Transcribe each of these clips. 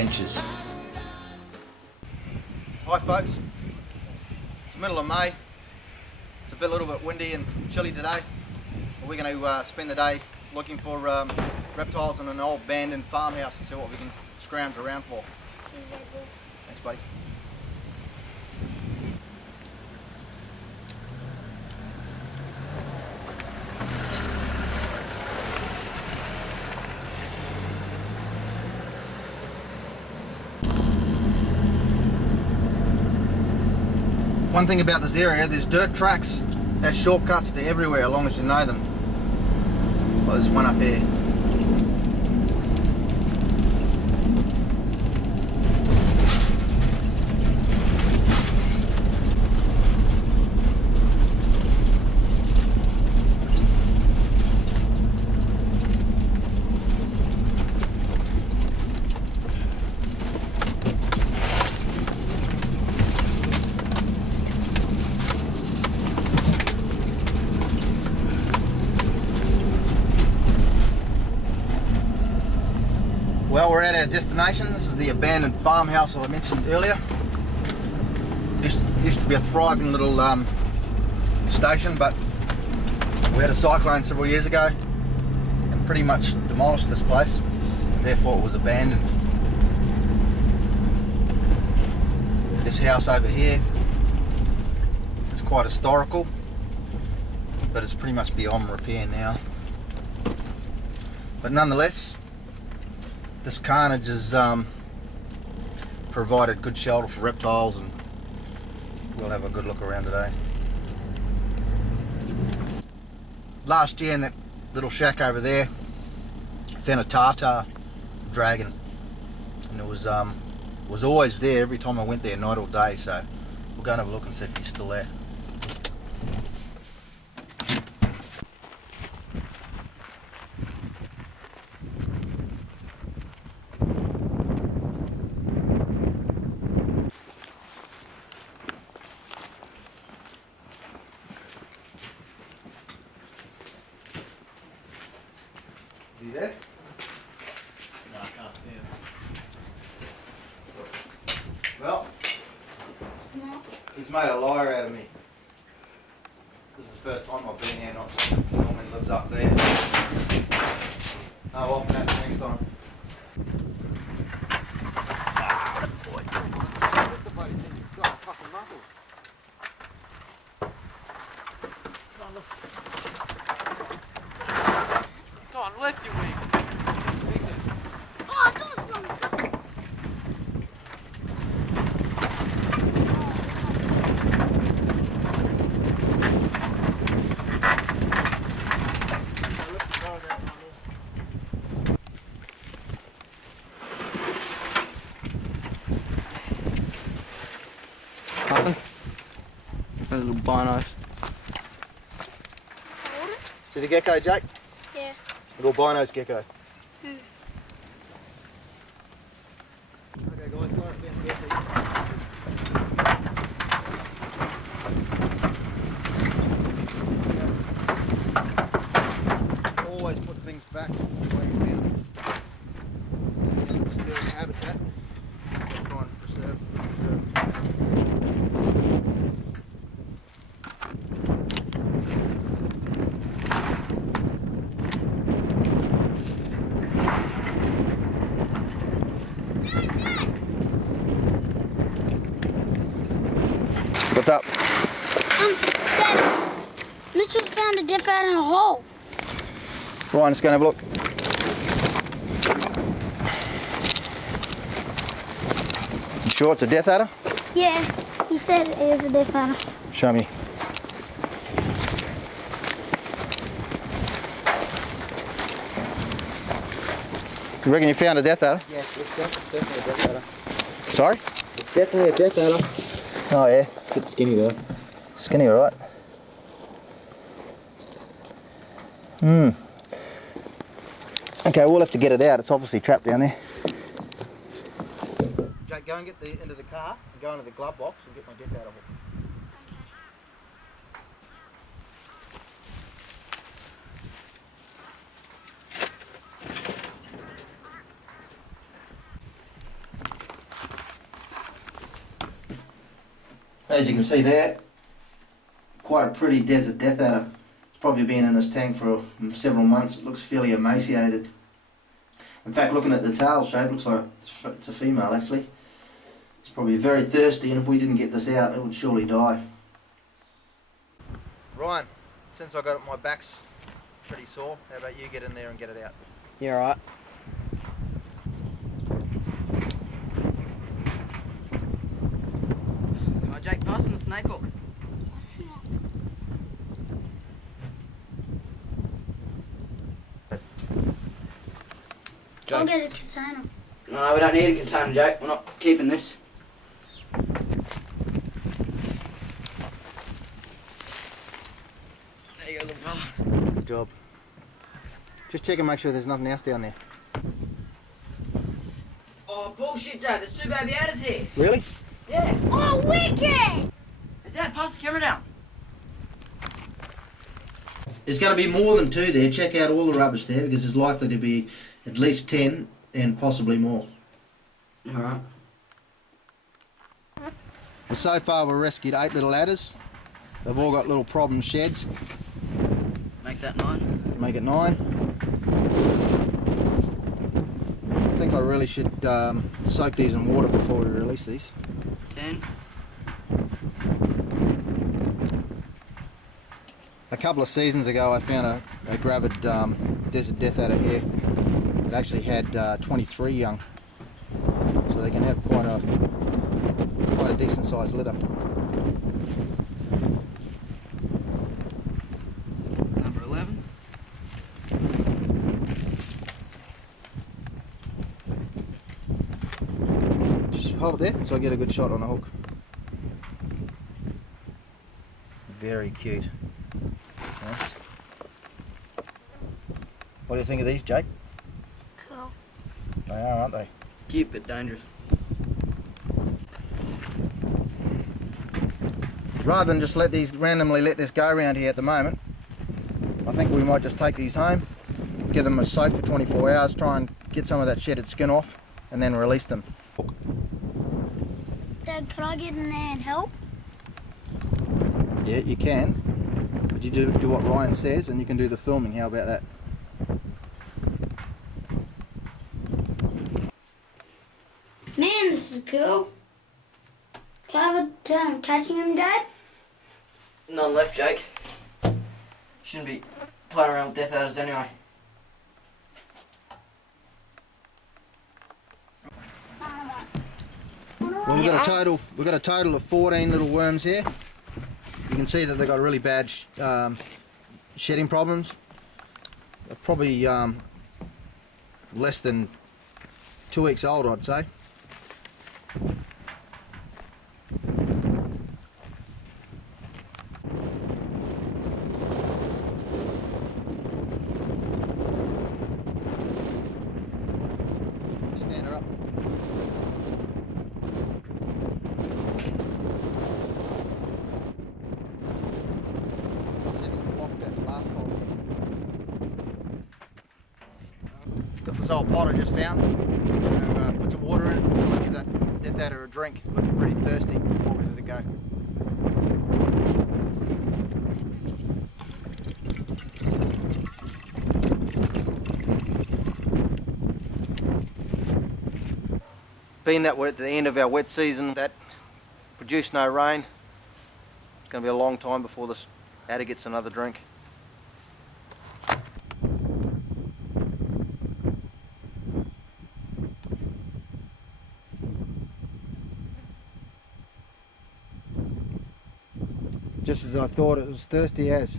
adventures. Hi folks, it's the middle of May. It's a little bit windy and chilly today. We're going to spend the day looking for reptiles in an old abandoned farmhouse and see what we can scrounge around for. Thanks buddy. One thing about this area, there's dirt tracks as shortcuts to everywhere, as long as you know them. Well, there's one up here. Well, we're at our destination. This is the abandoned farmhouse I mentioned earlier. Used to be a thriving little station, but we had a cyclone several years ago and pretty much demolished this place. Therefore, it was abandoned. This house over here, it's quite historical, but it's pretty much beyond repair now. But nonetheless, this carnage has provided good shelter for reptiles, and we'll have a good look around today. Last year in that little shack over there, I found a tartar dragon, and it was always there every time I went there, night or day, so we'll go and have a look and see if he's still there. Is he there? No, I can't see him. Well, No. he's made a liar out of me. This is the first time I've been here, not normally lives up there. Oh, well, that's next time. Come on, lift your wing. Oh, that was wrong side. Nothing. A little binos. See the gecko, Jake? Yeah. Little binos gecko. Hmm. Okay guys, line it down carefully. Always put things back the way you found them. Still habitat. Try and preserve. What's up? Dad, Mitchell found a death out in a hole. Ryan, let's go and have a look. You sure it's a death adder? Yeah, he said it is a death adder. Show me. You reckon you found a death adder? Yes, it's definitely a death adder. Sorry? It's definitely a death adder. Oh yeah. Bit skinny though. Skinny, alright. Okay, we'll have to get it out. It's obviously trapped down there. Jake, go and get into the car and go into the glove box and get my death adder hook. As you can see there, quite a pretty desert death adder. It's probably been in this tank for several months. It looks fairly emaciated. In fact, looking at the tail shape, looks like it's a female actually. It's probably very thirsty, and if we didn't get this out, it would surely die. Ryan, since I got it, my back's pretty sore. How about you get in there and get it out? Yeah, right. Oh, Jake, nice on the snake hook. I'll get a container. No, we don't need a container, Jake. We're not keeping this. There you go, little fella. Good job. Just check and make sure there's nothing else down there. Oh, bullshit, Dad. There's 2 baby adders here. Really? Yeah. Oh, wicked! Hey, Dad, pass the camera down. There's going to be more than 2 there. Check out all the rubbish there, because there's likely to be at least 10 and possibly more. Alright. Well, so far we've rescued 8 little adders. They've all got little problem sheds. Make that 9. Make it 9. I think I really should soak these in water before we release these. 10. A couple of seasons ago I found a gravid desert death adder here. It actually had 23 young, so they can have quite a decent sized litter. Number 11. Just hold it there so I get a good shot on the hook. Very cute. Nice. What do you think of these, Jake? Cool. They are, aren't they? Cute but dangerous. Rather than just randomly let this go around here at the moment, I think we might just take these home, give them a soak for 24 hours, try and get some of that shedded skin off, and then release them. Dad, could I get in there and help? Yeah, you can, but you do what Ryan says and you can do the filming. How about that? Man, this is cool. Can I have a turn of catching him, Dad? None left, Jake. Shouldn't be playing around with death adders anyway. Well, we've got a total of 14 little worms here. You can see that they've got really bad shedding problems. They're probably less than 2 weeks old, I'd say. Stand her up. Got this old pot I just found. I'm going to put some water in it, try and give that death adder a drink. Looking pretty thirsty before we let it go. Being that we're at the end of our wet season, that produced no rain, it's going to be a long time before this adder gets another drink. Just as I thought, it was thirsty as.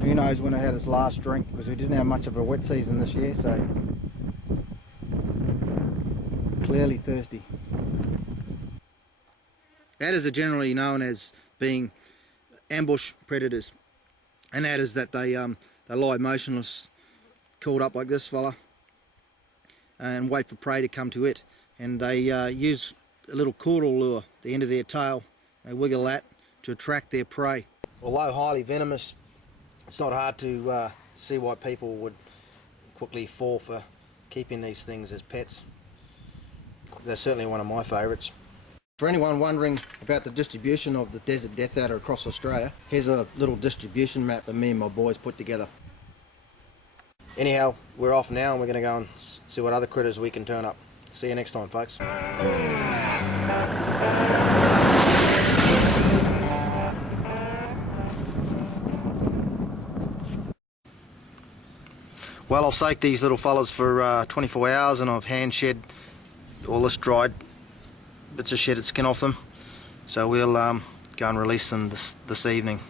Who knows when it had its last drink, because we didn't have much of a wet season this year, so clearly thirsty. Adders are generally known as being ambush predators, and adders that they lie motionless, curled up like this fella, and wait for prey to come to it. And they use a little caudal lure at the end of their tail. They wiggle that to attract their prey. Although highly venomous, it's not hard to see why people would quickly fall for keeping these things as pets. They're certainly one of my favourites. For anyone wondering about the distribution of the desert death adder across Australia, here's a little distribution map that me and my boys put together. Anyhow, we're off now and we're going to go and see what other critters we can turn up. See you next time, folks. Well, I've soaked these little fellas for 24 hours and I've hand shed all this dried bits of shedded skin off them. So we'll go and release them this evening.